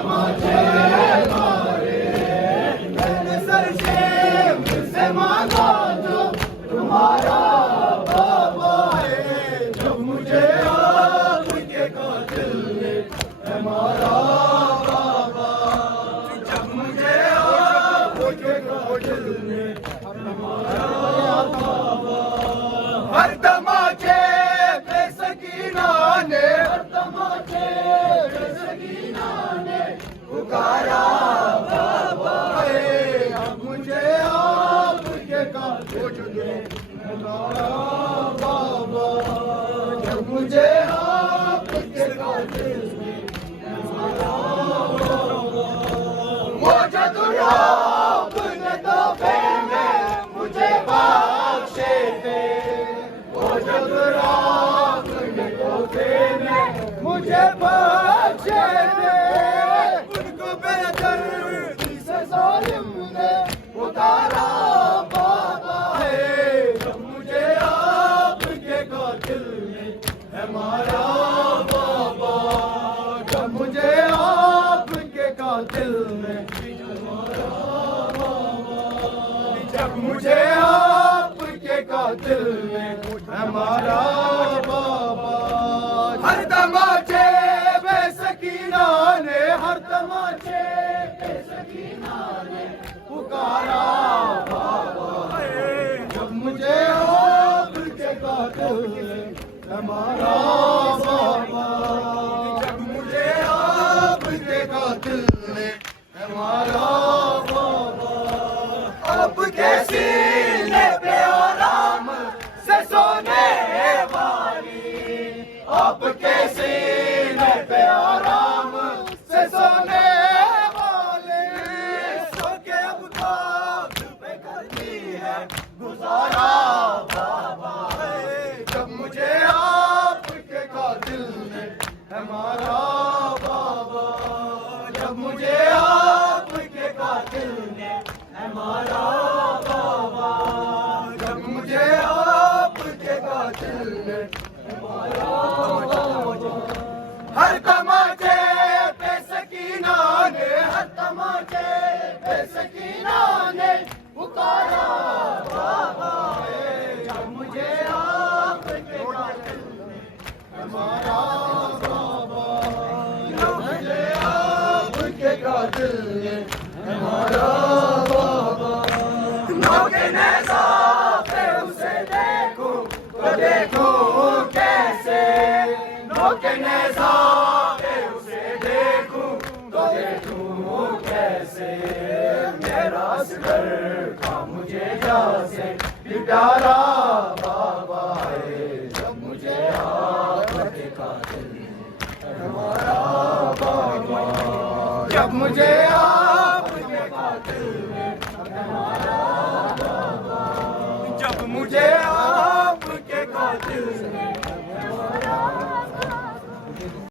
तमाचे मारे, मैंने सर से मुझसे मांगा जो तुम्हारा बाबा है। जब मुझे आपके कातिल ने है मारा बाबा, जब मुझे आपके कातिल ने है मारा बाबा। हर तमाचे पे सकीना ने, हर तमाचे पे सकीना ने पुकारा बाबा है। अब मुझे आपके कातिल ने है मारा बाबा, जब मुझे आपके कातिल ने है मारा बाबा। वो जदुराब ने तोहफे में मुझे बख्शे थे, वो जदुराब ने तोहफे में मुझे बख्शे थे। उनको बेदर्दी से जालिम ने उतारा बाबा है। जब मुझे आपके कातिल ने है मारा बाबा, जब मुझे आपके कातिल ने है मारा बाबा, जब मुझे आपके कातिल ने है मारा बाबा। हर तमाचे बेसकीना ने, हर तमाचे बेसकीना ने पुकारा बाबा है। जब मुझे आपके कातिल ने है मारा बाबा, जब मुझे आपके कातिल ने है मारा बाबा। अब कैसी ले पे आराम से सोने वाली, अब कैसी ले पे आराम से सोने वाली, सो के अब खाक पे करती है गुजारा बाबा है। जब मुझे आपके कातिल ने है मारा बाबा, जब मुझे आपके कातिल ने है मारा बाबा, जब मुझे आपके कातिल ने है मारा बाबा। हर तमाचे पे सकीना ने, हर तमाचे पे सकीना ने पुकारा बाबा है। जब मुझे आपके कातिल ने है मारा बाबा, जब मुझे आपके कातिल ने है मारा बाबा। नौके नेज़ा पे उसे देखूं तो देखूं कैसे, नौके नेज़ा पे उसे देखूं तो देखूं कैसे। मेरा असगर था मुझे जैसे भी प्यारा बाबा है। जब मुझे आपके कातिल ने है मारा बाबा, जब मुझे